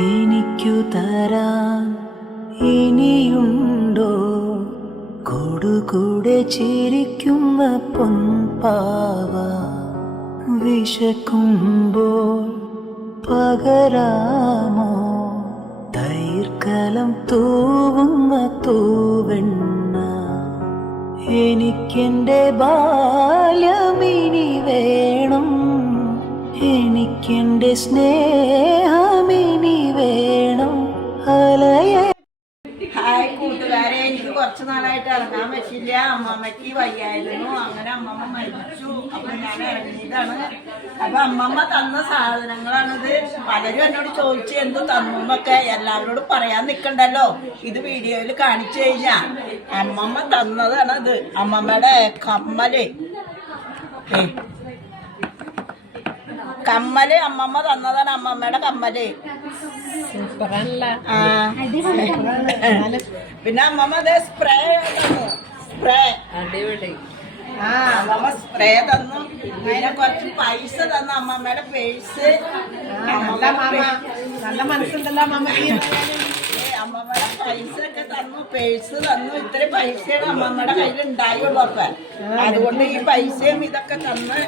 എനിക്കു തരാൻ ഇനിയുണ്ടോ കൂടുകൂടെ ചിരിക്കുന്ന പൊൻപാവ വിശക്കുമ്പോൾ പകരാമോ ദൈർഘലം തൂവുന്ന തൂവെണ്ണ എനിക്കെൻ്റെ ബാല്യമിനി വേണം എനിക്കെൻ്റെ സ്നേഹമിനി വേണം അലയെ. ഹായ് കൂട്ടുകാരെ, എനിക്ക് കുറച്ച് നാളായിട്ട് ഇറങ്ങാൻ പറ്റില്ല. അമ്മമ്മയ്ക്ക് വയ്യായിരുന്നു, അങ്ങനെ അമ്മമ്മ മരിച്ചു. അപ്പൊ ഞാൻ ഇറങ്ങിയതാണ്. അപ്പൊ അമ്മമ്മ തന്ന സാധനങ്ങളാണിത്. പലരും എന്നോട് ചോദിച്ചു എന്ത് തന്നൊക്കെ. എല്ലാവരോടും പറയാൻ നിൽക്കണ്ടല്ലോ, ഇത് വീഡിയോയിൽ കാണിച്ചു കഴിഞ്ഞാ അമ്മമ്മ തന്നതാണ് ഇത്. അമ്മമ്മയുടെ കമ്മല് അമ്മമ്മ തന്നതാണ്. അമ്മമ്മയുടെ കമ്മല് പിന്നെ അമ്മമ്മ അതേ സ്പ്രേ തന്നു. അമ്മമ്മ സ്പ്രേ തന്നു. പിന്നെ കുറച്ച് പൈസ തന്നു. അമ്മമ്മയുടെ പേഴ്സ്. നല്ല മനസ്സുണ്ടല്ലോ അമ്മമ്മക്ക്. അമ്മമ്മയുടെ പൈസ ഒക്കെ തന്നു, പേഴ്സ് തന്നു. ഇത്ര പൈസയാണ് അമ്മമ്മയുടെ കയ്യിൽ ഉണ്ടായുള്ളൂ. അപ്പൊ അതുകൊണ്ട് ഈ പൈസയും ഇതൊക്കെ തന്ന്.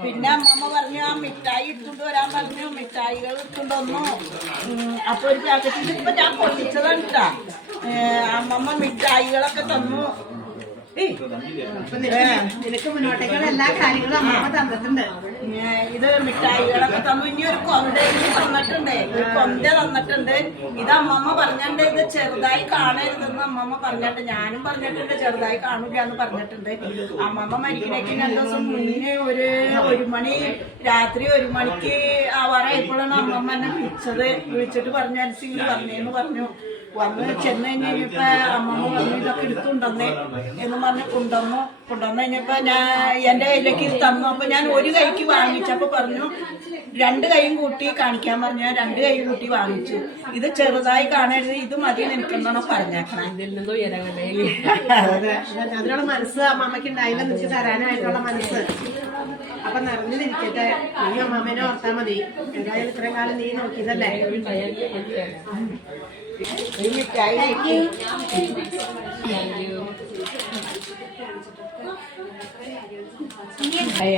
പിന്നെ അമ്മമ്മ പറഞ്ഞു ആ മിഠായി ഇട്ടുകൊണ്ട് വരാൻ പറഞ്ഞു. മിഠായികൾ ഇട്ടുകൊണ്ടൊന്നു. അപ്പൊ ഒരു പാക്കറ്റിൽ ഇപ്പൊ ഞാൻ പൊട്ടിച്ചതാണ് കേട്ടാ. അമ്മമ്മ മിഠായികളൊക്കെ തന്നു. നിനക്ക് മുന്നോട്ടേക്കുള്ള എല്ലാ കാര്യങ്ങളും അമ്മമ്മ തന്നിട്ടുണ്ട്. ഇത് മിഠായികളൊക്കെ തന്നു. ഇനി ഒരു കൊന്ത തന്നിട്ടുണ്ട്. ഒരു കൊന്ത തന്നിട്ടുണ്ട്. ഇത് അമ്മമ്മ പറഞ്ഞിട്ടുണ്ട് ഇത് ചെറുതായി കാണരുതെന്ന് അമ്മമ്മ പറഞ്ഞിട്ടുണ്ട്. ഞാനും പറഞ്ഞിട്ടുണ്ട് ചെറുതായി കാണൂല എന്ന് പറഞ്ഞിട്ടുണ്ട്. അമ്മമ്മ മരിക്കണേക്ക് 2 ദിവസം മുന്നേ ഒരു മണി രാത്രി 1 മണിക്ക് ആവാറായപ്പോഴാണ് അമ്മമ്മ എന്നെ വിളിച്ചിട്ട് പറഞ്ഞു അനുസരിച്ച് പറഞ്ഞേന്ന് പറഞ്ഞു. വന്ന് ചെന്ന് കഴിഞ്ഞപ്പോ അമ്മമ്മ പറഞ്ഞു ഇതൊക്കെ എടുത്തുണ്ടെന്നേ എന്ന് പറഞ്ഞ് കൊണ്ടുവന്നു കഴിഞ്ഞപ്പോ ഞാൻ എന്റെ കയ്യിലേക്ക് ഇത് തന്നു. അപ്പൊ ഞാൻ ഒരു കൈക്ക് വാങ്ങിച്ചപ്പോ പറഞ്ഞു 2 കൈയും കൂട്ടി കാണിക്കാൻ പറഞ്ഞു. ഞാൻ 2 കൈ കൂട്ടി വാങ്ങിച്ചു. ഇത് ചെറുതായി കാണരുത്, ഇത് മതി നിനക്കെന്നാണോ പറഞ്ഞേക്കണം. അതിനുള്ള മനസ്സ് അമ്മമ്മക്ക് ഉണ്ടായില്ല, നിനക്ക് തരാനായിട്ടുള്ള മനസ്സ്. അപ്പൊ നിറഞ്ഞു നിൽക്കട്ടെ. നീ അമ്മമ്മേനെ ഓർത്താ മതി. എന്തായാലും ഇത്രയും കാലം നീ നോക്കിയതല്ലേ.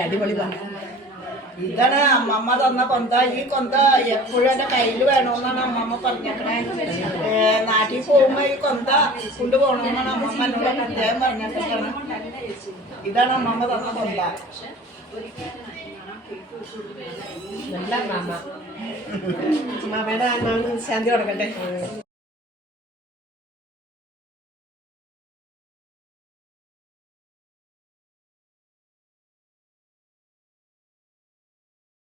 അടിപൊളി ഇതാണ് അമ്മമ്മ തന്ന കൊന്ത. ഈ കൊന്ത എപ്പോഴും എന്റെ കയ്യിൽ വേണമെന്നാണ് അമ്മമ്മ പറഞ്ഞേക്കണേ. നാട്ടിൽ പോകുമ്പോ ഈ കൊന്ത കൊണ്ടുപോകണമെന്നാണ് അമ്മമ്മ എന്നോട് പ്രത്യേകം പറഞ്ഞേക്കാണ്. ഇതാണ് അമ്മമ്മ തന്ന കൊന്ത. നല്ല അമ്മമ്മ. അമ്മമ്മയുടെ ആത്മാവിന് ശാന്തി കൊടുക്കട്ടെ.